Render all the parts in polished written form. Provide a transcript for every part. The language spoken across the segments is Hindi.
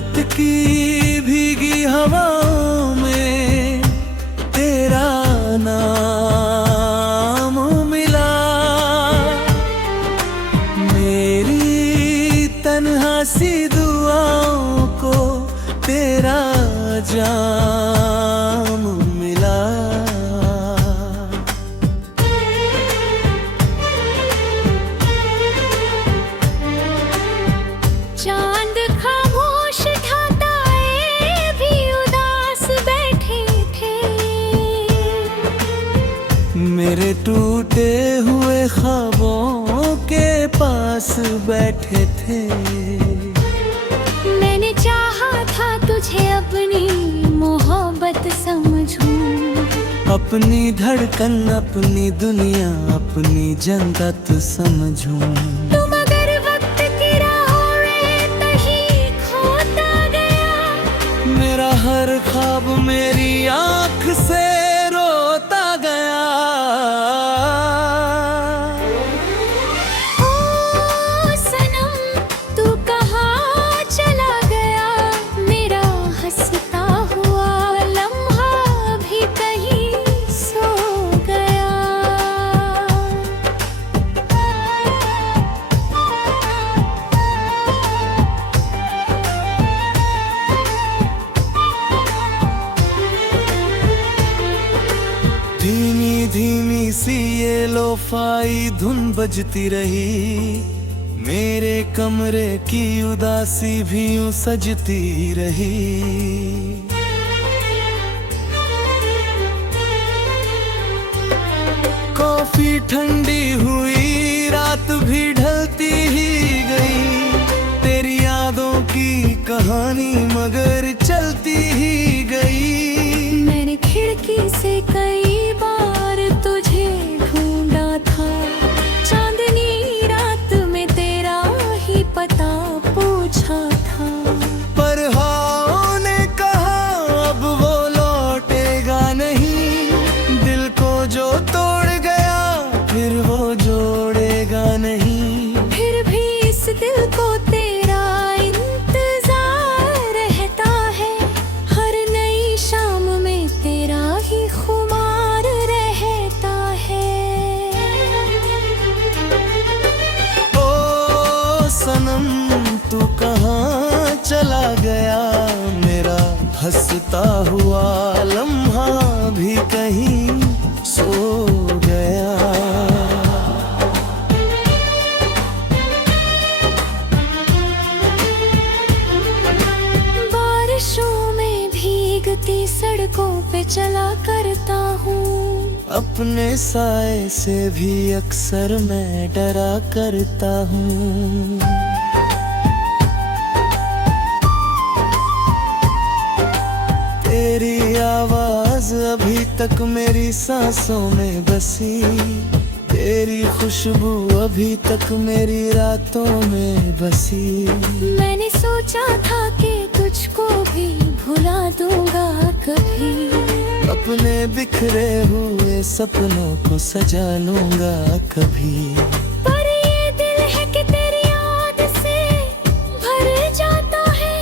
रात की भीगी हवाओं में तेरा नाम मिला। मेरी तन्हा सी दुआओं को तेरा जाम मिला। चांद खामोश था, तारे भी उदास बैठे थे। मेरे टूटे हुए ख्वाबों के पास बैठे थे। मैंने चाहा था तुझे अपनी मोहब्बत समझूं। अपनी धड़कन, अपनी दुनिया, अपनी जन्नत समझूं। तुम अगर वक्त की राहों में कहीं खोता गया। मेरा हर ख्वाब मेरी आँख से रोता गया। ओ सनम तू कहाँ चला गया। मेरा हंसता हुआ लम्हा भी कहीं सो गया। धीमी धीमी सी ये लोफाई धुन बजती रही। मेरे कमरे की उदासी भी यूं सजती रही। कॉफी ठंडी हुई, रात भी ढलती ही गई। तेरी यादों की कहानी मगर चलती ही गई। मैंने खिड़की से कई बार तुझे ढूंढा था। चांदनी रात में तेरा ही पता पूछा था। पर हवाओं ने कहा अब वो लौटेगा नहीं। दिल को जो तोड़ गया फिर वो जोड़ेगा नहीं। फिर भी इस दिल को तेरा इंतजार रहता है। हर नई शाम में तेरा ही खुमार रहता है। ओ सनम तू कहाँ चला गया। मेरा हंसता हुआ लम्हा भी कहीं सो गया। बारिशों में भीगती सड़कों पे चला करता हूँ। अपने साए से भी अक्सर मैं डरा करता हूँ। तेरी आवाज अभी तक मेरी सांसों में बसी। तेरी खुशबू अभी तक मेरी रातों में बसी। मैंने सोचा था कि तुझको भी भुला दूंगा कभी। अपने बिखरे हुए सपनों को सजा लूंगा कभी। पर ये दिल है कि तेरी याद से भर जाता है।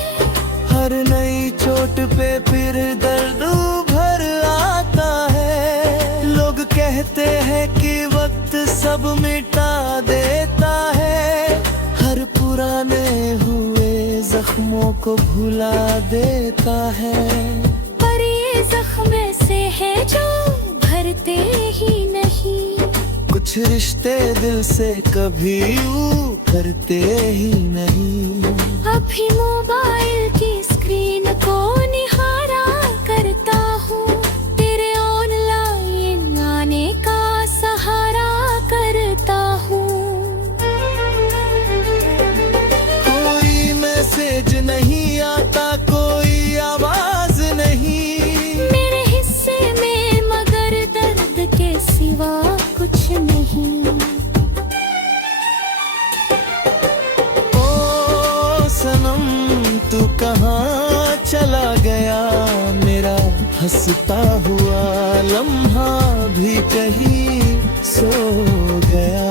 हर नई चोट पे फिर दर्द भर आता है। लोग कहते हैं कि वक्त सब मिटा देता है। हर पुराने हुए जख्मों को भुला देता है। पर ये जख्म ऐसे है जो भरते ही नहीं। कुछ रिश्ते दिल से कभी उभरते ही नहीं। अभी मोबाइल की स्क्रीन को निहारा करता हूँ। तेरे ऑनलाइन आने का सहारा करता हूँ। कोई मैसेज नहीं आता, कोई आवाज नहीं। मेरे हिस्से में मगर दर्द के सिवा कुछ नहीं। ओ सनम तू कहाँ चला गया। मेरा हंसता हुआ लम्हा भी कहीं सो गया।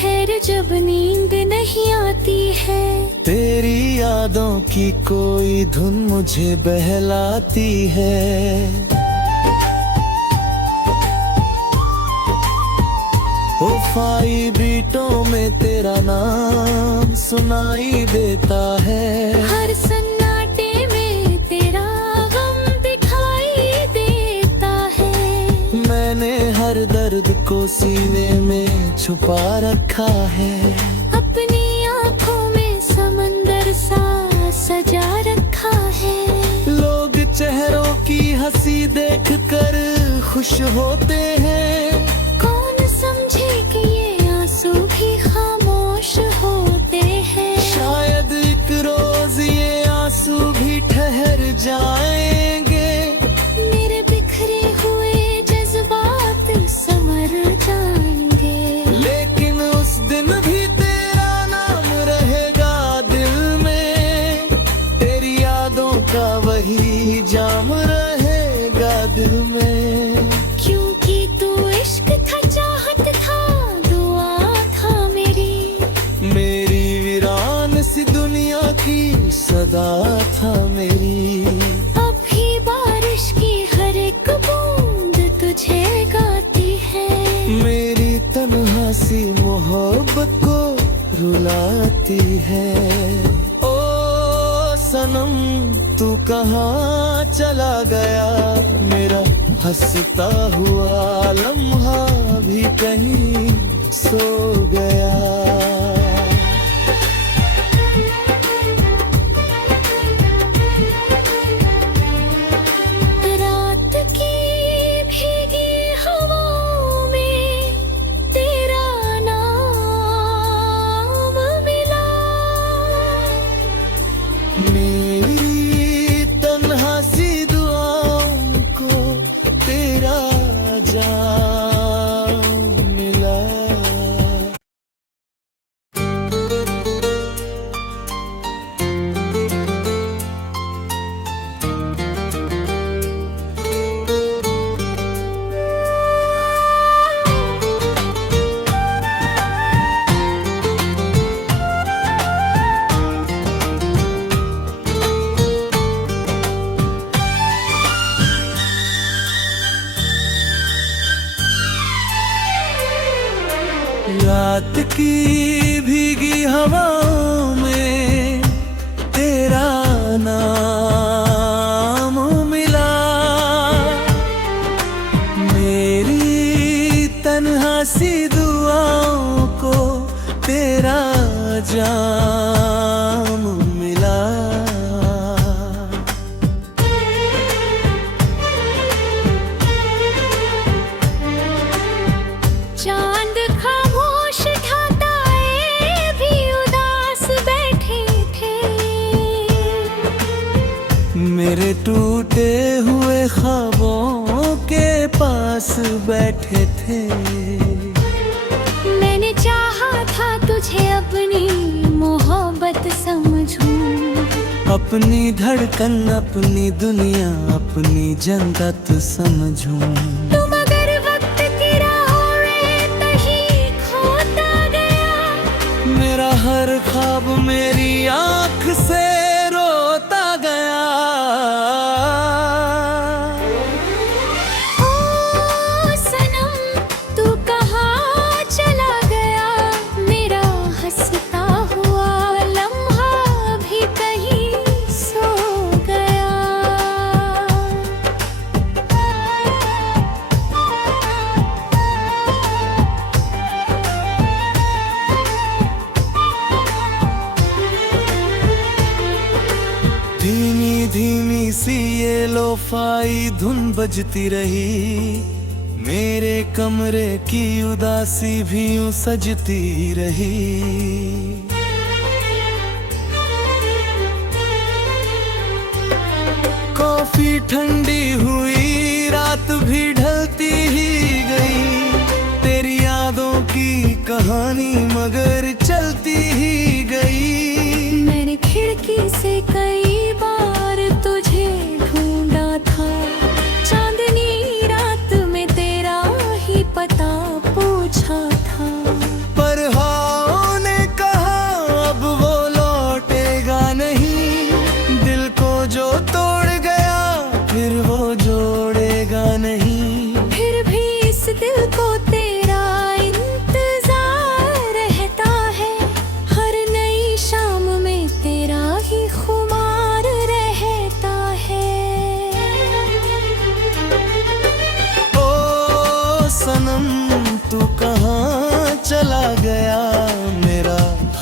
दोपहर जब नींद नहीं आती है, तेरी यादों की कोई धुन मुझे बहलाती है। उफाई बीटों में तेरा नाम सुनाई देता है। हर सन्नाटे में तेरा गम दिखाई देता है। मैंने हर दर्द को सीने में छुपा रखा है। अपनी आँखों में समंदर सा सजा रखा है। लोग चेहरों की हंसी देखकर खुश होते हैं। कौन समझे कि ये आंसू भी खामोश होते हैं। शायद एक रोज ये आंसू भी ठहर जाएंगे। मेरे बिखरे हुए जज्बात संवर जाएंगे। लेकिन उस दिन भी तेरा नाम रहेगा दिल में। तेरी यादों का वही जाम रहेगा दिल में। क्योंकि तू इश्क था, चाहत था, दुआ था मेरी वीरान सी दुनिया की सदा था मेरी। अभी बारिश की हर एक बूंद तुझे गाती है। मेरी तन्हा सी मोहब्बत को रुलाती है। ओ सनम तू कहाँ चला गया। मेरा हंसता हुआ लम्हा भी कहीं सो गया। रात की भीगी हवाओं में तेरा नाम मिला। मेरी तन्हा सी दुआओं को तेरा जाम मिला। रात की भीगी हवाओं में तेरा नाम मिला। मेरी तन्हा सी दुआओं को तेरा जाम मिला। चांद खामोश था, तारे भी उदास बैठे थे। मेरे टूटे हुए ख्वाबों के पास बैठे थे। मैंने चाहा था तुझे अपनी मोहब्बत समझूं। अपनी धड़कन, अपनी दुनिया, अपनी जन्नत समझूं। तुम अगर वक्त की राहों में कहीं खोता गया। मेरा हर ख्वाब मेरी आँख से रोता गया। ओ सनम तू कहाँ चला गया। मेरा हंसता हुआ लम्हा भी कहीं सो गया। धीमी धीमी सी ये लोफाई धुन बजती रही। मेरे कमरे की उदासी भी यूं सजती रही। कॉफी ठंडी हुई, रात भी ढलती ही गई। तेरी यादों की कहानी मगर चलती ही गई। मैंने खिड़की से कई बार तुझे ढूंढा था। चांदनी रात में तेरा ही पता पूछा था। पर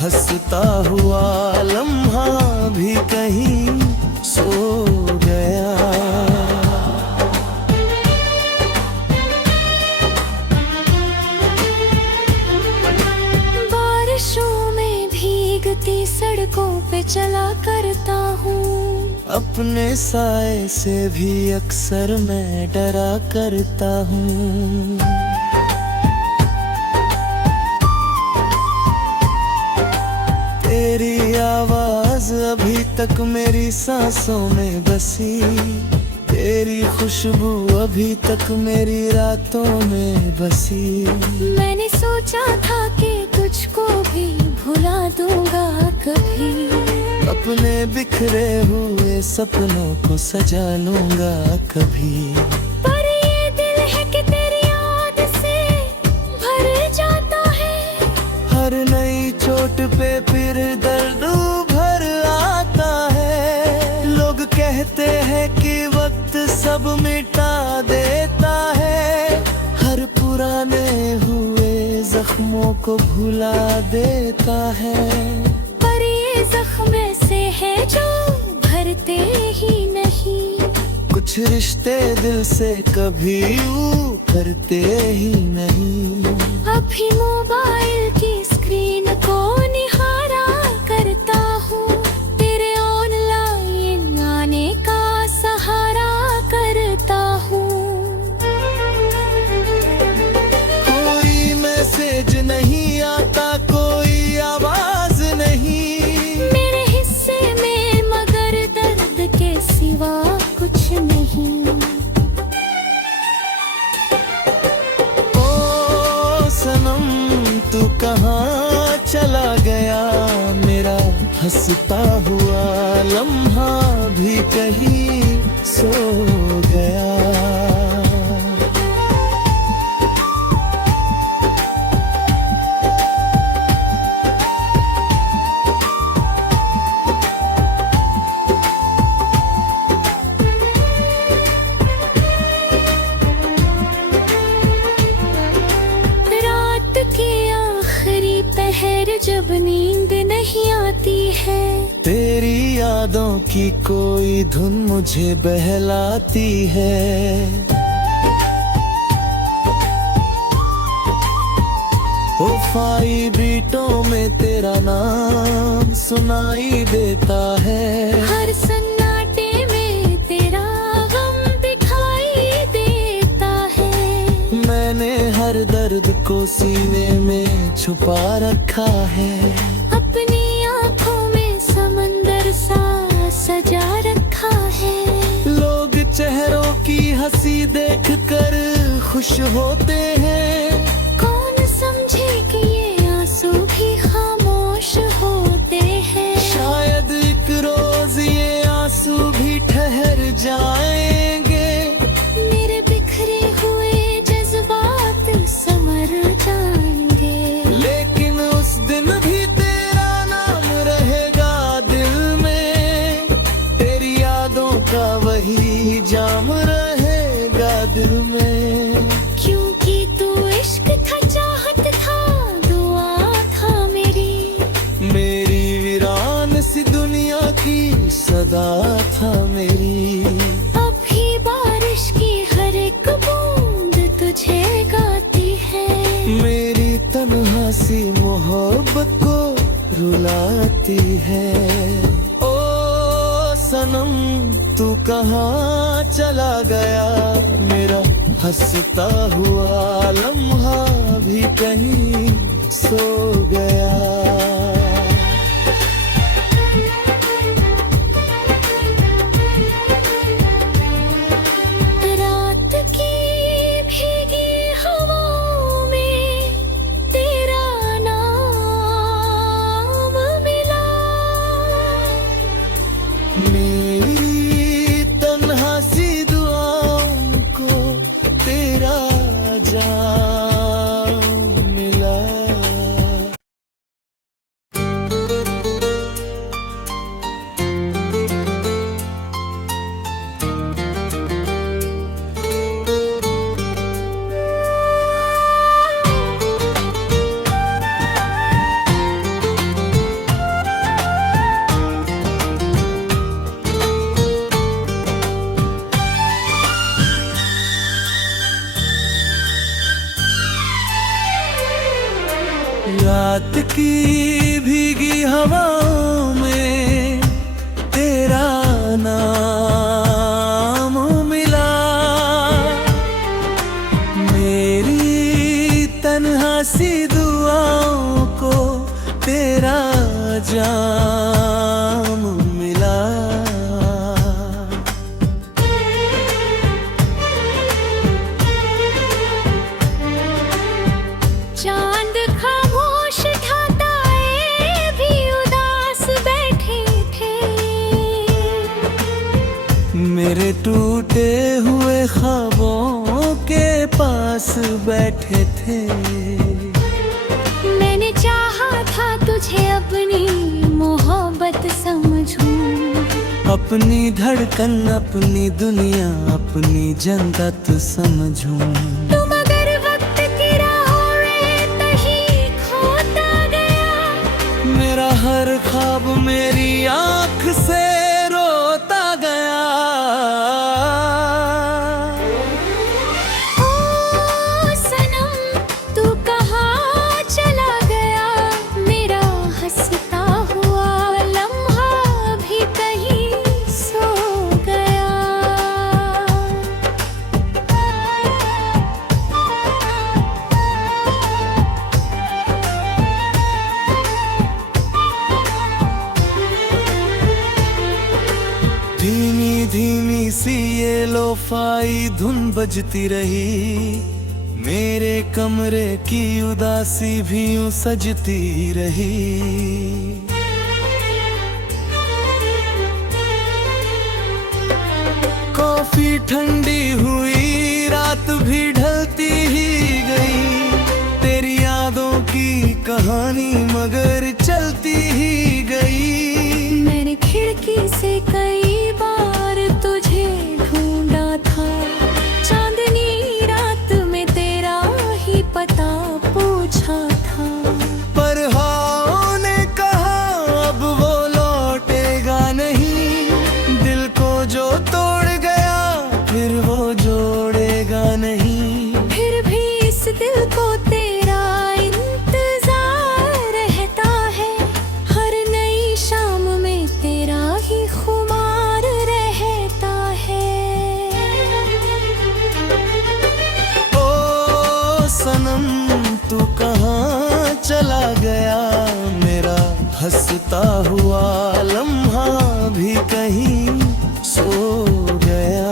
हंसता हुआ लम्हा भी कहीं सो गया। बारिशों में भीगती सड़कों पे चला करता हूँ। अपने साए से भी अक्सर मैं डरा करता हूँ। तेरी आवाज अभी तक मेरी सांसों में बसी, तेरी खुशबू अभी तक मेरी रातों में बसी। मैंने सोचा था कि तुझको भी भुला दूंगा कभी, अपने बिखरे हुए सपनों को सजा लूंगा कभी। पर ये दिल है कि तेरी याद से भर जाता है। हर नई चोट पे फिर दर्द भर आता है। लोग कहते हैं कि वक्त सब मिटा देता है, हर पुराने हुए जख्मों को भुला देता है। पर ये जख्म ऐसे है जो भरते ही नहीं, कुछ रिश्ते दिल से कभी उभरते ही नहीं। अभी मोबाइल की स्क्रीन को निहारा करता हूँ, तेरे ऑनलाइन आने का सहारा करता हूँ। कोई मैसेज नहीं आता, कोई आवाज नहीं मेरे हिस्से में, मगर दर्द के सिवा कुछ नहीं। ओ सनम तू कहाँ चला गया, मेरा हंसता हुआ लम्हा भी कहीं सो गया। रात की आखिरी पहर जब नींद नहीं आती है, तेरी यादों की कोई धुन मुझे बहलाती है। वफाई बीटों में तेरा नाम सुनाई देता है। हर सन्नाटे में तेरा गम दिखाई देता है। मैंने हर दर्द को सीने में छुपा रखा है, अपनी आँखों में समंदर सा सजा रखा है। लोग चेहरों की हंसी देखकर खुश होते हैं, कौन समझे कि ये आंसू भी खामोश होते हैं। शायद एक रोज ये आंसू भी ठहर जाएंगे, मेरे बिखरे हुए जज्बात समर जाएंगे। लेकिन उस दिन भी तेरा नाम रहेगा दिल में, तेरी यादों का वही जाम रहेगा दिल में। क्योंकि तू इश्क था, चाहत था, दुआ था मेरी वीरान सी दुनिया की सदा था मेरी। अभी बारिश की हर एक बूंद तुझे गाती है, मेरी तन्हा सी मोहब्बत को रुलाती है। ओ सनम तू कहाँ चला गया, मेरा हंसता हुआ लम्हा भी कहीं सो गया। रात की भीगी हवाओं में तेरा नाम मिला। मेरी तन्हा सी दुआओं को तेरा जाम मिला। रात की भीगी हवाओं में तेरा नाम मिला। मेरी तन्हा सी दुआओं को तेरा जाम मिला। चांद खामोश था, तारे भी उदास बैठे थे। मेरे टूटे हुए ख्वाबों के पास बैठे थे। मैंने चाहा था तुझे अपनी मोहब्बत समझूं। अपनी धड़कन, अपनी दुनिया, अपनी जन्नत समझूं। तुम अगर वक्त की राहों में कहीं खोता गया। मेरा हर ख्वाब मेरी आँख से रोता गया। ओ सनम तू कहाँ चला गया। मेरा हंसता हुआ लम्हा भी कहीं सो गया। धीमी धीमी सी ये लोफाई धुन बजती रही। मेरे कमरे की उदासी भी यूं सजती रही। कॉफी ठंडी हुई, रात भी ढलती ही गई। तेरी यादों की कहानी मगर चलती ही गई। मैंने खिड़की से कई बार तुझे ढूंढा था। चांदनी रात में तेरा ही पता पूछा था। पर हवाओं ने कहा अब वो लौटेगा नहीं। दिल को जो तोड़ गया फिर वो जोड़ेगा नहीं। फिर भी इस दिल को तेरा इंतजार रहता है। हर नई शाम में तेरा ही खुमार रहता है। ओ सनम तू कहाँ चला गया। मेरा हंसता हुआ लम्हा भी कहीं सो गया।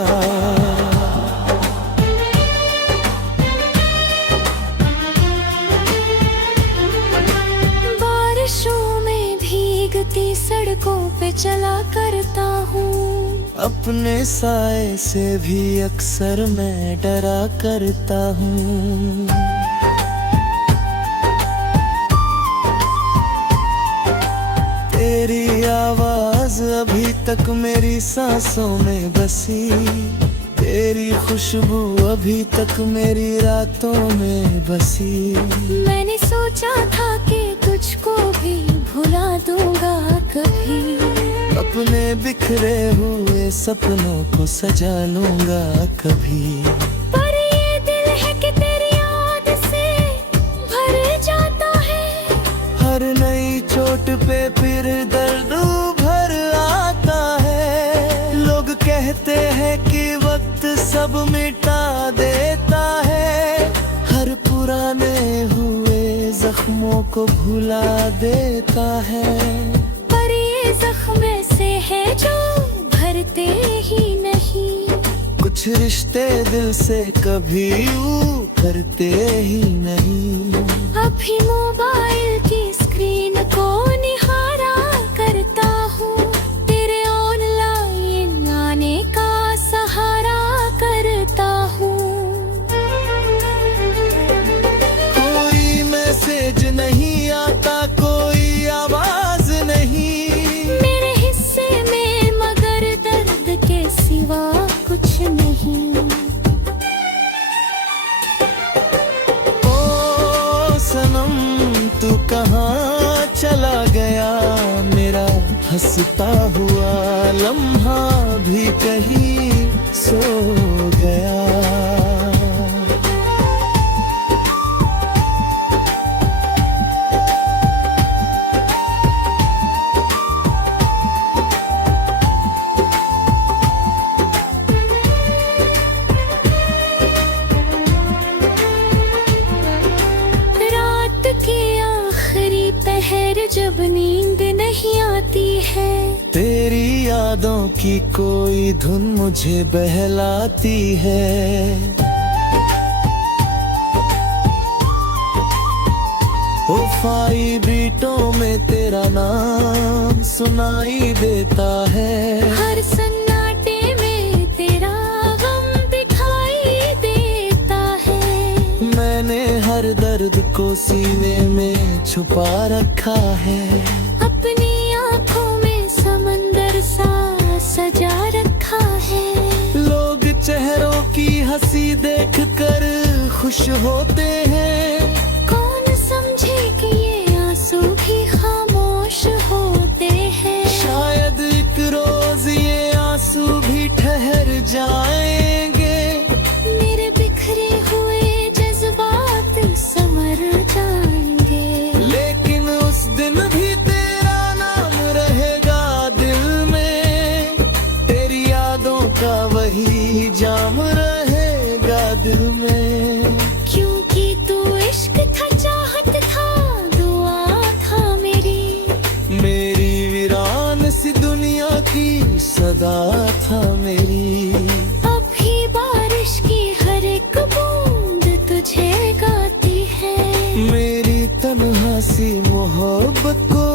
बारिशों में भीगती सड़कों पे चला करता हूँ। अपने साए से भी अक्सर मैं डरा करता हूँ। तेरी आवाज अभी तक मेरी सांसों में बसी। तेरी खुशबू अभी तक मेरी रातों में बसी। मैंने सोचा था कि तुझको भी भुला दूंगा कभी। अपने बिखरे हुए सपनों को सजा लूंगा कभी। पर ये दिल है कि तेरी याद से भर जाता है। हर नई चोट पे फिर दर्द भर आता है। लोग कहते हैं कि वक्त सब मिटा देता है। हर पुराने हुए जख्मों को भुला देता है। पर ये जख्म ऐसे है जो भरते ही नहीं। कुछ रिश्ते दिल से कभी उभरते ही नहीं। अभी मोबाइल की स्क्रीन को निहारा करता हूँ। तेरे ऑनलाइन आने का सहारा करता हूँ। कोई मैसेज नहीं आता, कोई आवाज नहीं। मेरे हिस्से में मगर दर्द के सिवा कुछ नहीं। ओ सनम तू कहाँ चला गया। मेरा हंसता हुआ लम्हा भी कहीं सो गया। जब नींद नहीं आती है। तेरी यादों की कोई धुन मुझे बहलाती है। उफाई बीटों में तेरा नाम सुनाई देता है। हर सन्नाटे में तेरा गम दिखाई देता है। मैंने हर दर्द को सीने में छुपा रखा है। अपनी आँखों में समंदर सा सजा रखा है। लोग चेहरों की हंसी देखकर खुश होते हैं। कौन समझे कि ये आंसू भी खामोश होते हैं। शायद एक रोज ये आंसू भी ठहर जाएंगे। मेरे बिखरे हुए जज्बात समर जाएंगे। लेकिन उस दिन भी तेरा नाम रहेगा दिल में। तेरी यादों का वही जाम रहेगा दिल में। क्योंकि तू इश्क था, चाहत था, दुआ था मेरी वीरान सी दुनिया की सदा था मेरी। अभी बारिश की हर एक बूंद तुझे गाती है। मेरी तन्हा सी मोहब्बत को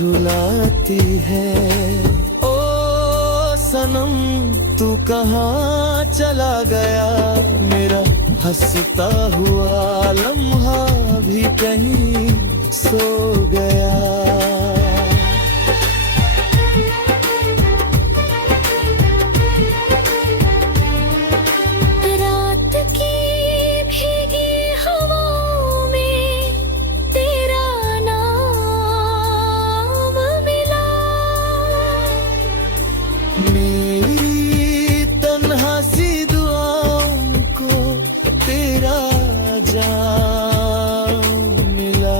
रुलाती है। ओ सनम तू कहाँ चला गया। मेरा हंसता हुआ लम्हा भी कहीं सो गया। रात की भीगी हवाओं में तेरा नाम मिला। मेरी तन्हा सी दुआओं को तेरा जाम मिला।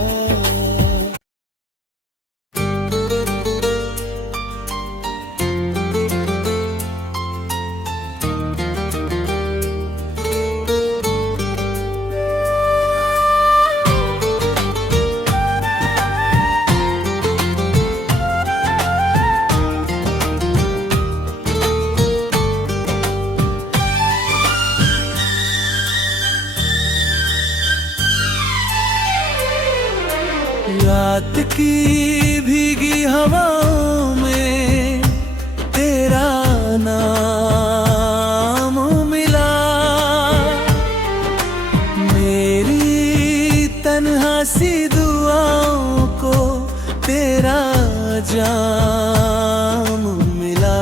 रात की भीगी हवाओं में तेरा नाम मिला। मेरी तन्हा सी दुआओं को तेरा जाम मिला।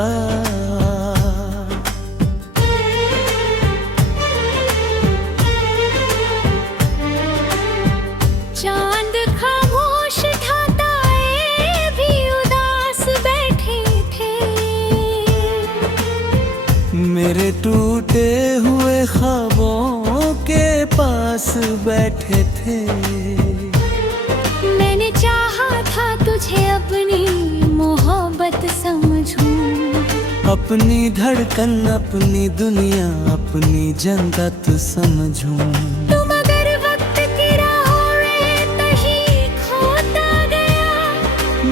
चांद खामोश था, तारे भी उदास बैठे थे। मेरे टूटे हुए ख्वाबों के पास बैठे थे। मैंने चाहा था तुझे अपनी मोहब्बत समझूं। अपनी धड़कन, अपनी दुनिया, अपनी जन्नत समझूं। तुम अगर वक्त की राहों में कहीं खोता गया।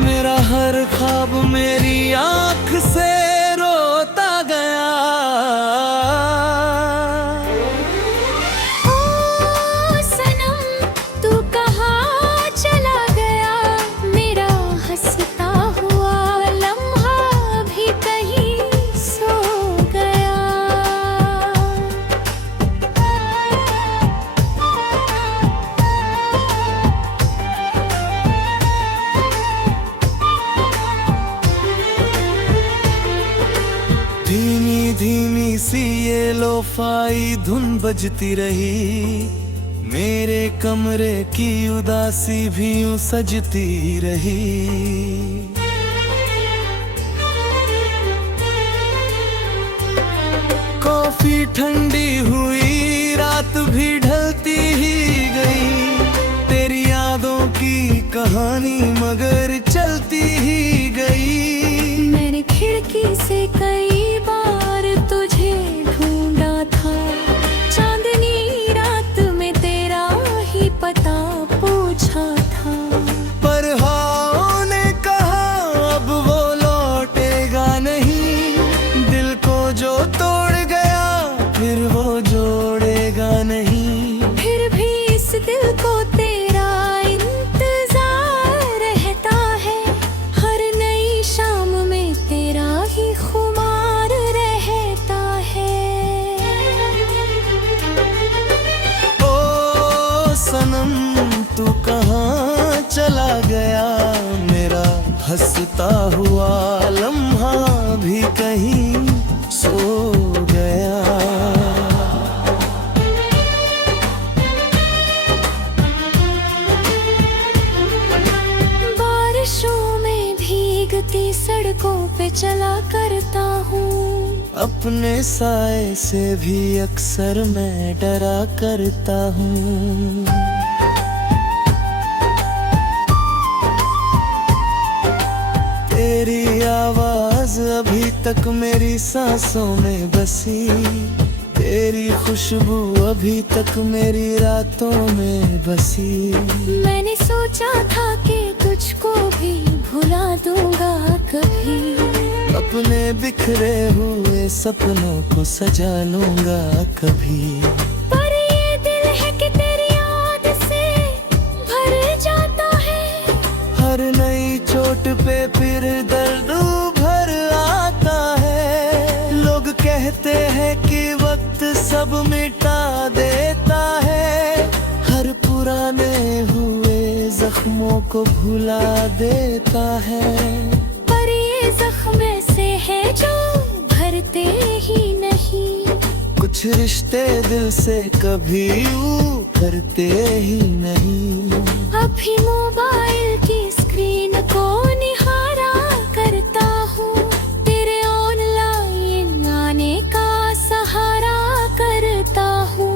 मेरा हर ख्वाब मेरी आँख से रोता गया। ओ सनम तू कहाँ चला गया। मेरा हंसता हुआ लम्हा भी कहीं सो गया। धीमी धीमी सी ये लोफाई धुन बजती रही। मेरे कमरे की उदासी भी यूं सजती रही। कॉफी ठंडी हुई, रात भी ढलती ही गई। तेरी यादों की कहानी मगर चलती ही गई। मैंने खिड़की से कई बार तुझे ढूंढा था। चांदनी रात में तेरा ही पता पूछा था। पर हाँ हंसता हुआ लम्हा भी कहीं सो गया। बारिशों में भीगती सड़कों पे चला करता हूँ। अपने साए से भी अक्सर मैं डरा करता हूँ। तेरी आवाज अभी तक मेरी सांसों में बसी, तेरी खुशबू अभी तक मेरी रातों में बसी। मैंने सोचा था कि तुझको भी भुला दूंगा कभी, अपने बिखरे हुए सपनों को सजा लूंगा कभी। पर ये दिल है कि तेरी याद से भर जाता है। हर नई चोट पे फिर दर्द भर आता है। लोग कहते हैं कि वक्त सब मिटा देता है, हर पुराने हुए जख्मों को भुला देता है। पर ये जख्म ऐसे है जो भरते ही नहीं, कुछ रिश्ते दिल से कभी उभरते ही नहीं। अभी मोबाइल की स्क्रीन को निहारा करता हूँ, तेरे ऑनलाइन आने का सहारा करता हूँ।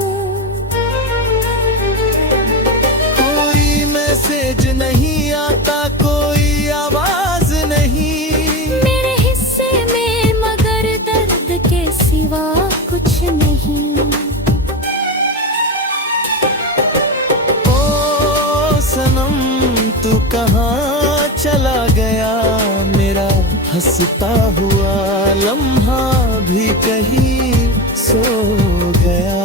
कोई मैसेज नहीं आता, कोई आवाज नहीं मेरे हिस्से में, मगर दर्द के सिवा कुछ नहीं। ओ सनम तू कहाँ चला गया, मेरा हंसता हुआ लम्हा भी कहीं सो गया।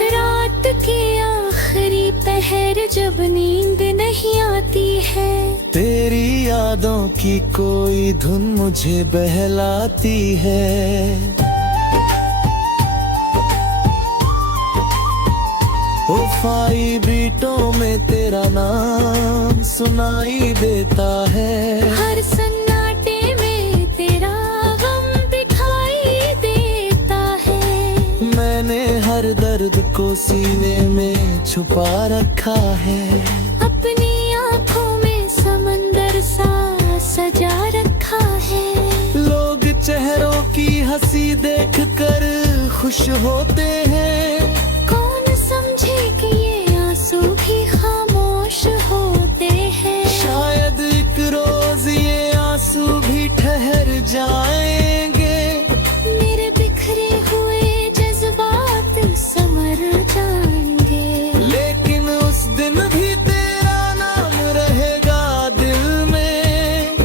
रात की आखिरी पहर जब नींद नहीं आती है, तेरी यादों की कोई धुन मुझे बहलाती है। उफाई बीटों में तेरा नाम सुनाई देता है। हर सन्नाटे में तेरा गम दिखाई देता है। मैंने हर दर्द को सीने में छुपा रखा है, अपनी आँखों में समंदर सा सजा रखा है। लोग चेहरों की हंसी देखकर खुश होते हैं, कौन समझे कि ये आंसू भी खामोश होते हैं। शायद एक रोज ये आंसू भी ठहर जाएंगे, मेरे बिखरे हुए जज्बात समर जाएंगे। लेकिन उस दिन भी तेरा नाम रहेगा दिल में,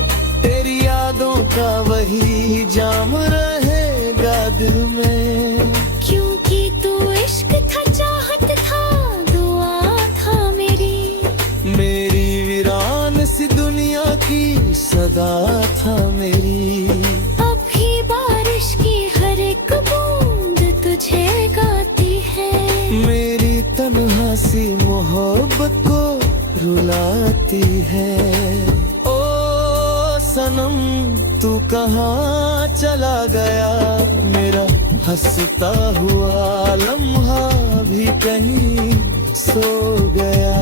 तेरी यादों का वही जाम रहेगा दिल में। क्योंकि तू इश्क था, चाहत था, दुआ था मेरी वीरान सी दुनिया की सदा था मेरी। अभी बारिश की हर एक बूंद तुझे गाती है, मेरी तन्हा सी मोहब्बत को रुलाती है। ओ सनम तू कहाँ चला गया, मेरा हंसता हुआ लम्हा भी कहीं सो गया।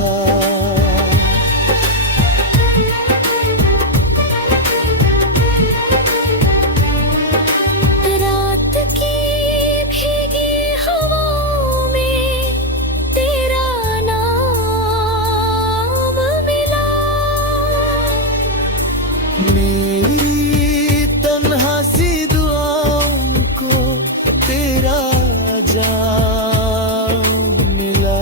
रात की भीगी हवाओं में तेरा नाम मिला। मेरी तन्हा सी दुआओं को तेरा जाम मिला।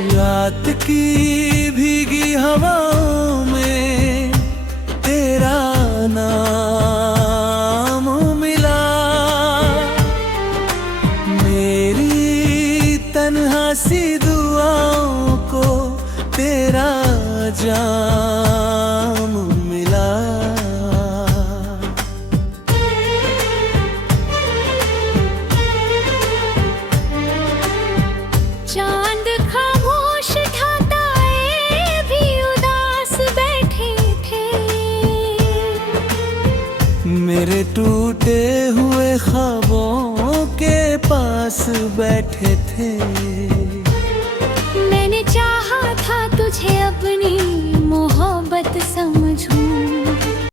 रात की भीगी हवाओं में तेरा नाम मिला, मेरी तन्हा सी दुआओं को तेरा जाम मिला। चांद खामोश था, तारे भी उदास बैठे थे, मेरे टूटे हुए ख्वाबों के पास बैठे थे। मैंने चाहा था तुझे अपनी